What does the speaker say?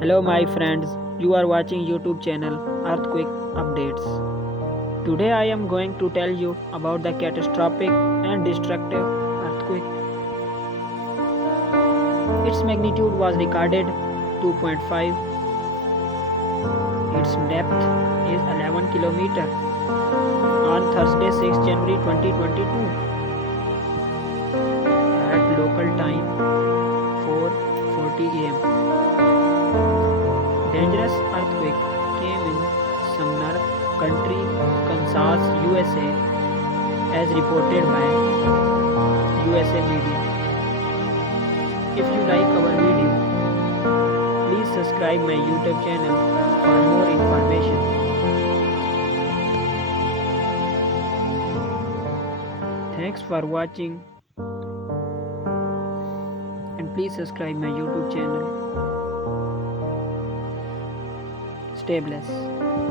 Hello my friends, you are watching YouTube channel Earthquake Updates. Today I am going to tell you about the catastrophic and destructive earthquake. Its magnitude was recorded 2.5. Its depth is 11 km on Thursday 6 January 2022 at local time 4:40 am. Dangerous earthquake came in Sumner country, Kansas, USA, as reported by USA media. If you like our video, please subscribe my YouTube channel for more information. Thanks for watching and please subscribe my YouTube channel. Stay blessed.